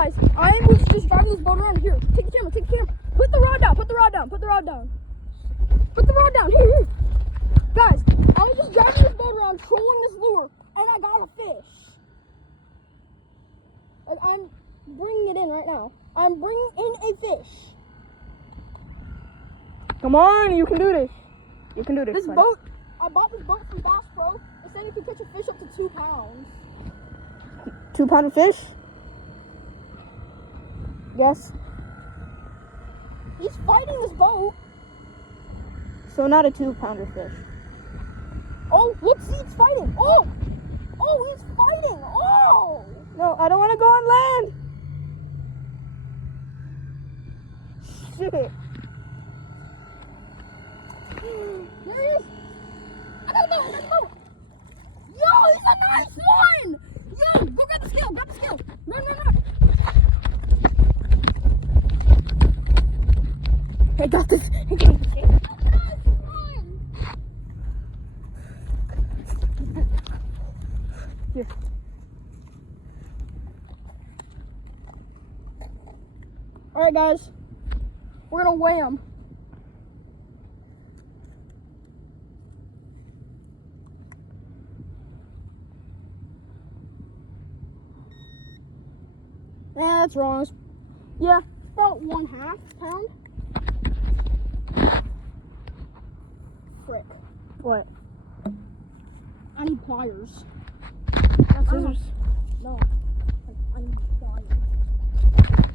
guys, I am just driving this boat around here. Take the camera, Put the rod down, put the rod down. Put the rod down. Here. Guys, I was just driving this boat around, trolling this lure, and I got a fish. And I'm bringing it in right now. I'm bringing in a fish. Come on, you can do this. You can do this. This buddy. boat, I bought this boat from Bass Pro. It said you can catch a fish up to 2 pounds. 2 pound of fish? Yes. He's fighting this boat. So not a 2 pounder fish. Oh, look, see, it's fighting. Oh, he's fighting. Oh. No, I don't want to go on land. Shit. There he is. I got the boat. Yo, he's a nice one. Yo, go grab the scale. Run. I got this. Here. All right, guys, we're gonna weigh him. That's wrong. Yeah, about 1/2 pound. Frick. What? I need pliers. Scissors. No. I need pliers.